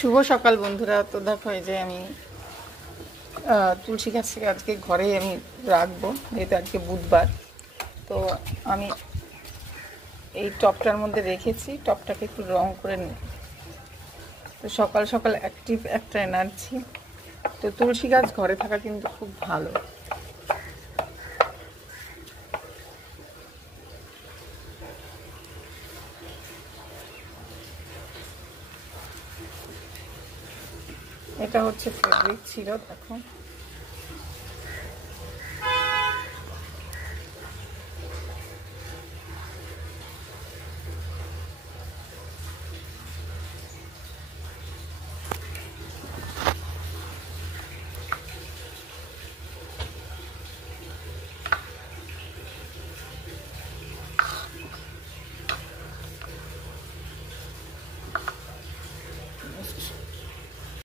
শুভ সকাল বন্ধুরা। তো দেখো এই যে আমি তুলসী গাছটাকে আজকে ঘরেই আমি রাখবো, যেহেতু আজকে বুধবার। তো আমি এই টবটার মধ্যে রেখেছি, টবটাকে একটু রং করে নিই। তো সকাল সকাল অ্যাক্টিভ একটা এনার্জি। তো তুলসী গাছ ঘরে থাকা কিন্তু খুব ভালো। এটা হচ্ছে ফেব্রিক ছিল, দেখো